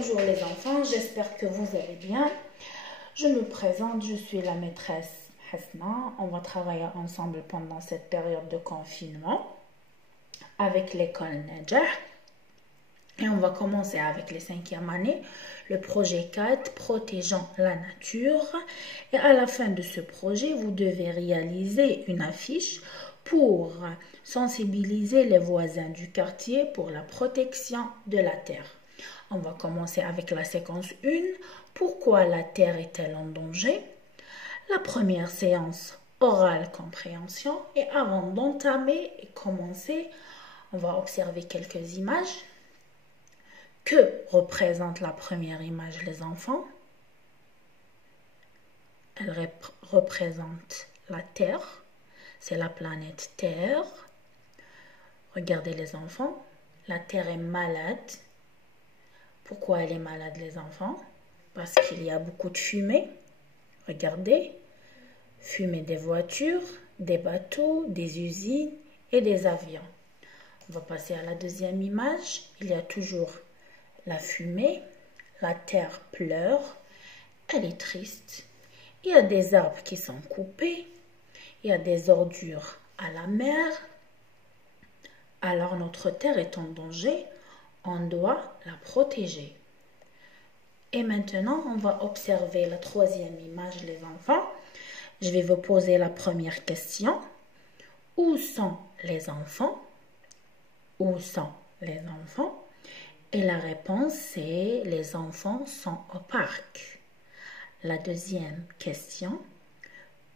Bonjour les enfants, j'espère que vous allez bien. Je me présente, je suis la maîtresse Hasna. On va travailler ensemble pendant cette période de confinement avec l'école Najah. Et on va commencer avec les 5e années, le projet 4, protégeant la nature. Et à la fin de ce projet, vous devez réaliser une affiche pour sensibiliser les voisins du quartier pour la protection de la terre. On va commencer avec la séquence 1. Pourquoi la terre est-elle en danger? La première séance orale compréhension. Et avant d'entamer et commencer, on va observer quelques images. Que représente la première image, les enfants? Elle représente la Terre. C'est la planète Terre. Regardez les enfants. La Terre est malade. Pourquoi elle est malade, les enfants? Parce qu'il y a beaucoup de fumée. Regardez. Fumée des voitures, des bateaux, des usines et des avions. On va passer à la deuxième image. Il y a toujours la fumée, la terre pleure, elle est triste. Il y a des arbres qui sont coupés, il y a des ordures à la mer. Alors notre terre est en danger, on doit la protéger. Et maintenant, on va observer la troisième image, les enfants. Je vais vous poser la première question. Où sont les enfants? Où sont les enfants? Et la réponse, c'est les enfants sont au parc. La deuxième question,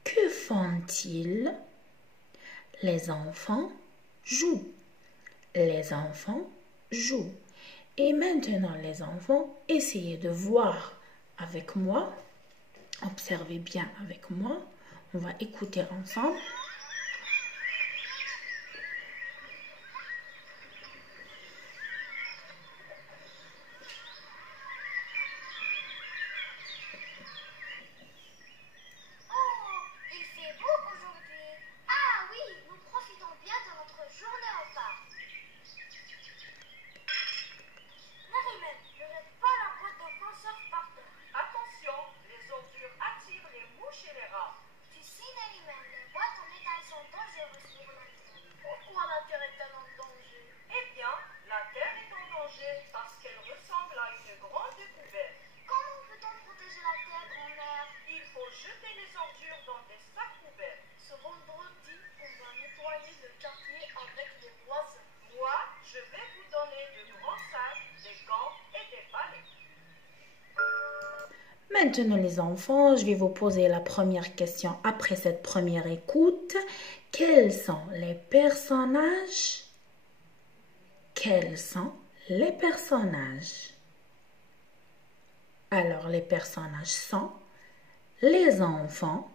que font-ils? Les enfants jouent. Les enfants jouent. Et maintenant, les enfants, essayez de voir avec moi. Observez bien avec moi. On va écouter ensemble. Maintenant les enfants, je vais vous poser la première question après cette première écoute. Quels sont les personnages? Quels sont les personnages? Alors les personnages sont les enfants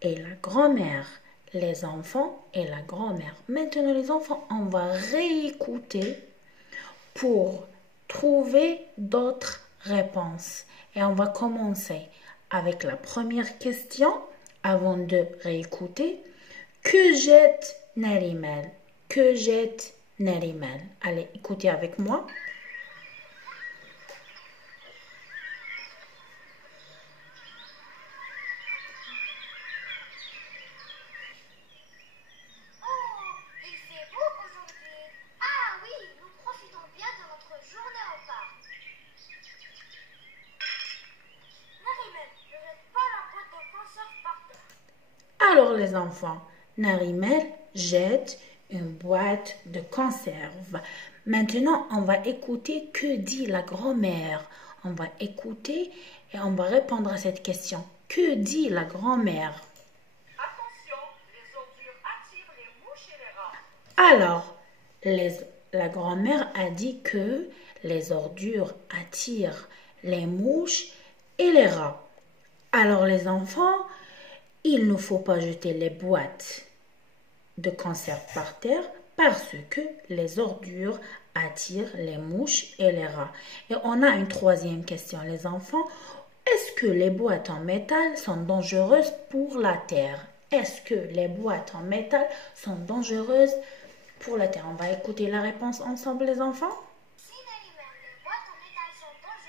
et la grand-mère. Les enfants et la grand-mère. Maintenant les enfants, on va réécouter pour trouver d'autres réponses. Et on va commencer avec la première question avant de réécouter. Que jette Narimal? Que jette Narimal? Allez, écoutez avec moi. Alors les enfants, Narimel jette une boîte de conserve. Maintenant, on va écouter que dit la grand-mère. On va écouter et on va répondre à cette question. Que dit la grand-mère? Attention, les ordures attirent les mouches et les rats. Alors, la grand-mère a dit que les ordures attirent les mouches et les rats. Alors les enfants, il ne faut pas jeter les boîtes de conserve par terre parce que les ordures attirent les mouches et les rats. Et on a une troisième question, les enfants. Est-ce que les boîtes en métal sont dangereuses pour la terre? Est-ce que les boîtes en métal sont dangereuses pour la terre? On va écouter la réponse ensemble, les enfants. Si, Narimel, les boîtes en métal sont dangereuses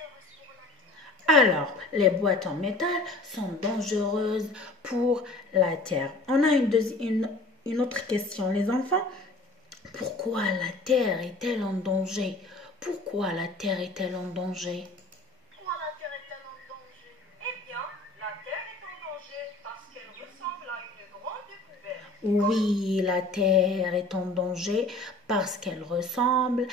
Alors, les boîtes en métal sont dangereuses pour la terre. On a une autre question, les enfants. Pourquoi la terre est-elle en danger? Pourquoi la terre est-elle en danger? Pourquoi la Terre est-elle en danger? Eh bien, la Terre est en danger parce qu'elle ressemble à une grande poubelle. Oui, la terre est en danger parce qu'elle ressemble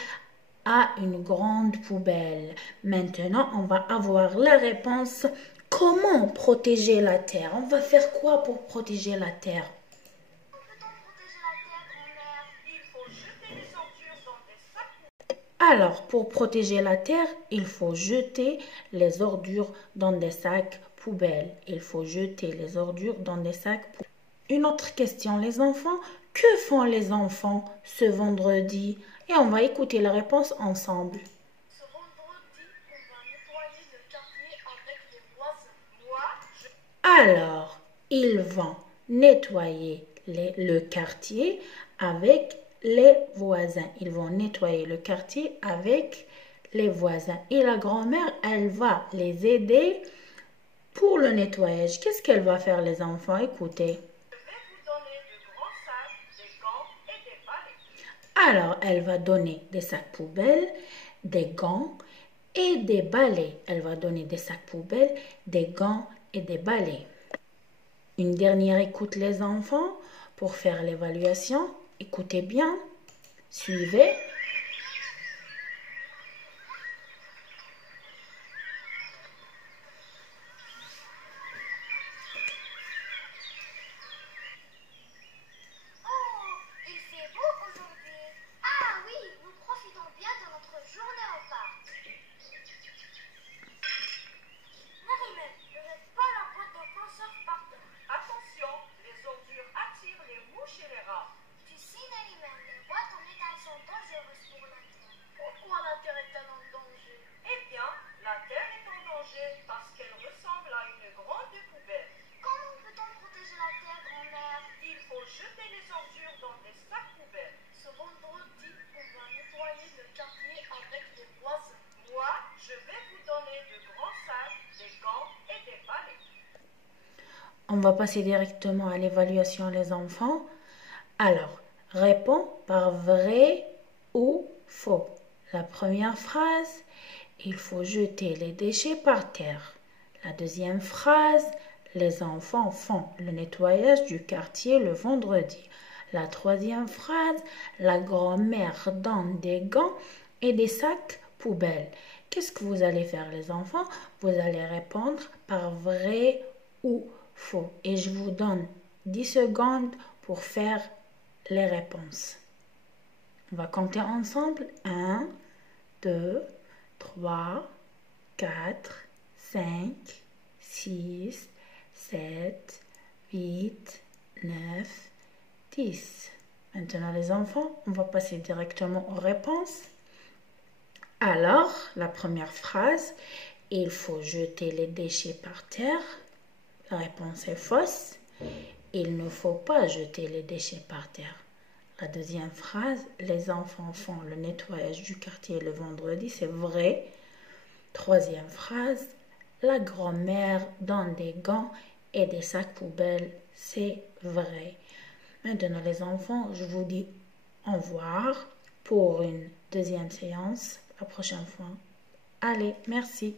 à une grande poubelle. Maintenant, on va avoir la réponse. Comment protéger la terre? On va faire quoi pour protéger la terre? Comment peut-on protéger la Terre, grand-mère? Il faut jeter les ordures dans des sacs. Alors, pour protéger la terre, il faut jeter les ordures dans des sacs poubelles. Il faut jeter les ordures dans des sacs poubelles. Une autre question, les enfants. Que font les enfants ce vendredi? Et on va écouter la réponse ensemble. Ce vendredi, on va nettoyer le quartier avec les voisins. Moi, Alors, ils vont nettoyer le quartier avec les voisins. Ils vont nettoyer le quartier avec les voisins. Et la grand-mère, elle va les aider pour le nettoyage. Qu'est-ce qu'elle va faire, les enfants? Écoutez. vais vous donner de grands sacs, des gants et des balais. Alors, elle va donner des sacs poubelles, des gants et des balais. Elle va donner des sacs poubelles, des gants et des balais. Une dernière écoute, les enfants, pour faire l'évaluation. Écoutez bien, suivez. Oh, il fait beau aujourd'hui. Ah oui, nous profitons bien de notre journée au parc. Marimel, ne jette pas la boîte de conserve par terre. Attention, les ordures attirent les mouches et les rats. Tu sais, Marimel, les boîtes en métal sont dangereuses pour la terre. Pourquoi la terre est-elle en danger? Eh bien, la terre est en danger parce qu'elle ressemble à une grande poubelle. Comment peut-on protéger la terre, grand-mère? Il faut jeter les ordures dans des sacs poubelles. Ce vendredi, on va nettoyer le quartier avec les voisins. Moi, je vais vous donner de grands sacs, des gants et des balais. On va passer directement à l'évaluation, les enfants. Alors, réponds par vrai ou faux. La première phrase, il faut jeter les déchets par terre. La deuxième phrase, les enfants font le nettoyage du quartier le vendredi. La troisième phrase, la grand-mère donne des gants et des sacs poubelles. Qu'est-ce que vous allez faire, les enfants? Vous allez répondre par vrai ou faux. Et je vous donne 10 secondes pour faire les réponses. On va compter ensemble. 1, 2, 3, 4, 5, 6, 7, 8, 9, 10. Maintenant, les enfants, on va passer directement aux réponses. Alors, la première phrase, il faut jeter les déchets par terre. La réponse est fausse. Il ne faut pas jeter les déchets par terre. La deuxième phrase, les enfants font le nettoyage du quartier le vendredi, c'est vrai. Troisième phrase, la grand-mère donne des gants et des sacs poubelles, c'est vrai. Maintenant les enfants, je vous dis au revoir pour une deuxième séance la prochaine fois. Allez, merci.